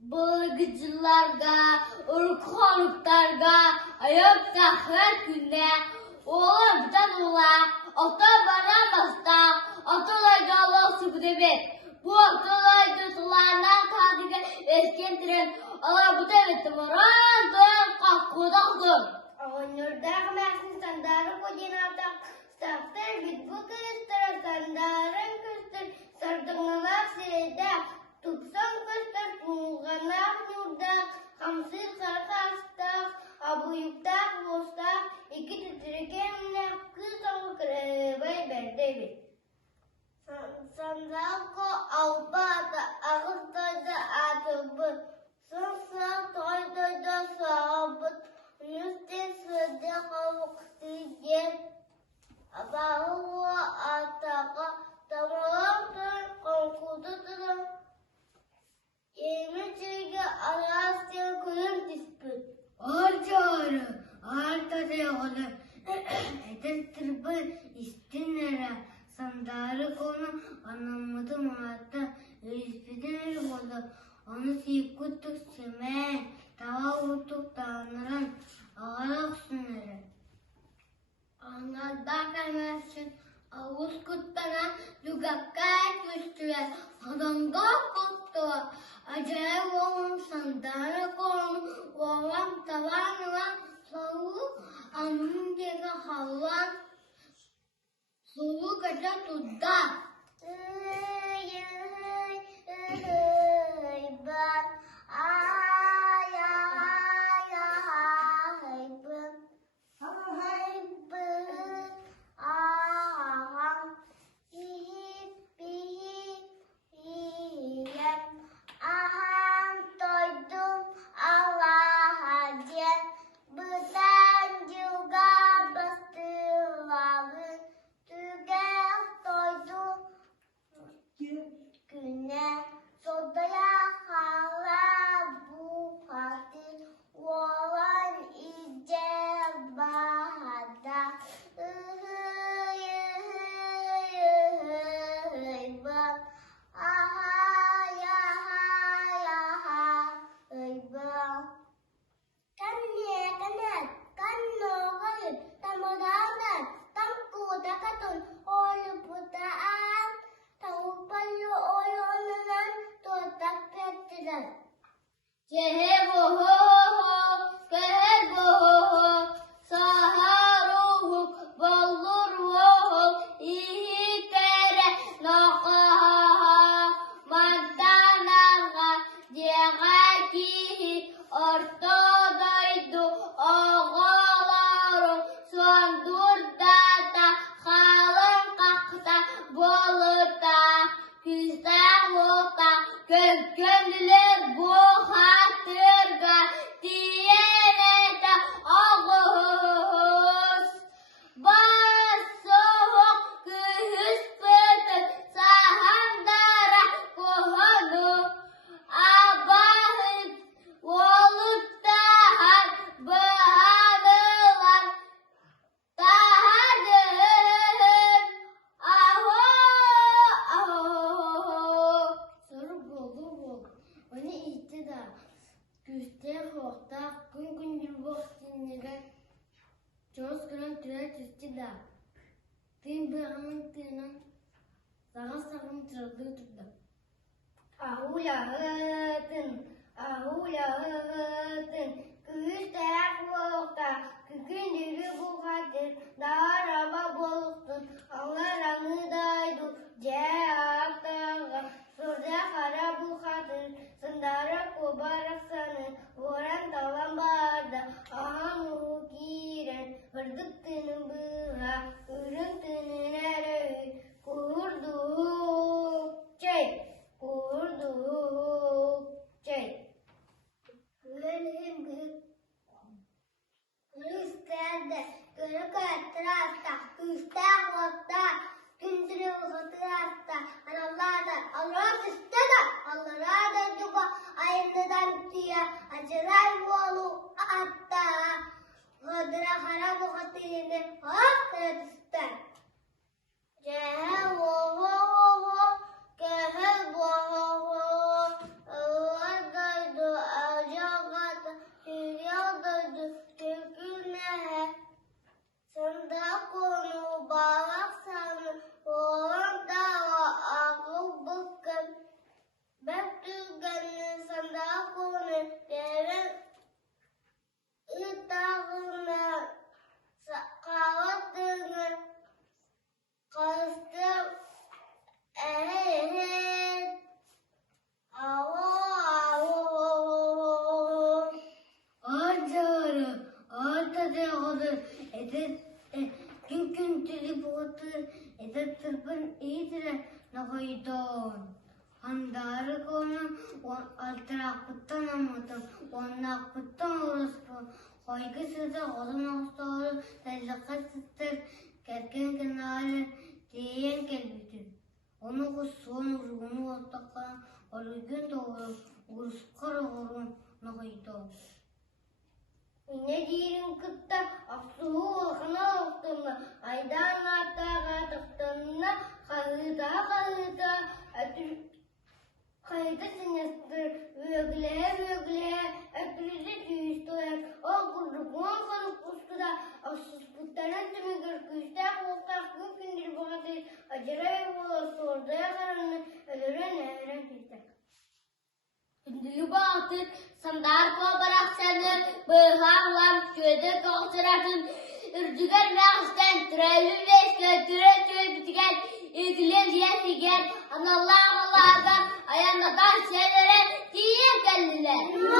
balıkçılarga, ırkhanıklarga, ayakta her günde, oğlan bitan ola, ata baramazda, atalarga Allah sübüdebet. Bu atalarga sularından kadıga eskendiren, Allah bu devletim oran, doğan kalkudakdır. Onurdak mahsin sandarı kodinatak, saftır bitbu kıstır, sandarın kıstır, sardığınalar sirede, tupsan kıstır, tuğanak nurdak, hamsız karkastak, abuyuktak bostak, iki titrikemle kız avukırıvay berdebit. Sandalko albada, ağızda atıbı, sınsa toyda sabıt, Yüzde sıddık vaktiye Abahu ataka Tamalatın konkududur Yemi çiğge Alasya kuyum disput Arçarı, artacı olur. Eder tırpı istinlere, sandarı konu anlamadım hatta. İspidinleri oldu, onu siyikutuk sime, tava utuk dağınırın, ağarak sünleri. Anladak emersin, avuz kuttaran, dugakkay küstüler, adamda kuttular. Acayip oğlum sandarı konu, oğlan tavanılan, savu, anın gege havan, sulu kaca tudda. Ben ay ay ay ben ay ben aham ihip ihip iyem aham doydum Allah diyen bıdan juga bastılavın tügeh doydum güne sodaya hala bu hati olan iyice bahada bak aha ya bak kanno hayır tamodanan tamku takatun olu putaan tahu palu olu onanan totak petiran Cehe boho ho, keher boho, saharuhu, ballur voho, ihi kere nakaha, mandanaga, jegakihi, ortodaydu, ağalarım, sondurdata, halın kakta, boluta, küstahluta, kökümlüler bu hatırga, diyene ağız. Bas soğuk kıhıs pıtır, sahandara kohonu, abahın, olup tahan, bahanılan, tahadın, aho, aho. Soru bolu. Onu iktidar. Güçte horta, gün vaktinlere, çoğuz günün türe tüstüda. Tüm bir anın tüyünün, sağa sağın tırıldığı tuttu. ahulahın güçte horta kükündürü bu hadir daraba bolsun anlaranı daydu ceaktağa Surda hara bu hadir sındara kubarak sanı Voran tavan barda ahamu giren hırdıktının bıha ürüntünün eröy kurduk çey Üstelde, görük etrafta, üstte hotta, gündürü hotta, Allah'ın üstte Allah'a juga, ayındadan diye, acıray volu atta, Hıdıra hara bu hatini, hak üstte. Cehe voho, kehe voho, sile nakoydon. Handarı konu altırakpıttan amadım. Onakpıttan orospu. Koygu sızı olun ostoğlu. Tezlika sızdır. Kerken kenarı diyen kelbitin. Onu kusun urunu otaklan. Olugün doğru. Uruşkar oğurun nakoydon. Ne diyelim kıtta aksuhu olkana olkana aydan hatta katıktığına kayıda kayıda sinestir vögle ötürüzü tüyüstüler o kurduğun kalıp kustuda aksız putların tümü gürküste koltak gündür bağdır acıra ve bola sorduya karanı ölüren evren pistek. Gündüğü bağıtır, sandar kovarak sendir, bığağlar köyde kalçıratın, ürcüger ve asken, türevli ve türe bitigen, ilgiler yesigen, anallah Allah'dan, ayağından şeylere diye geldiler.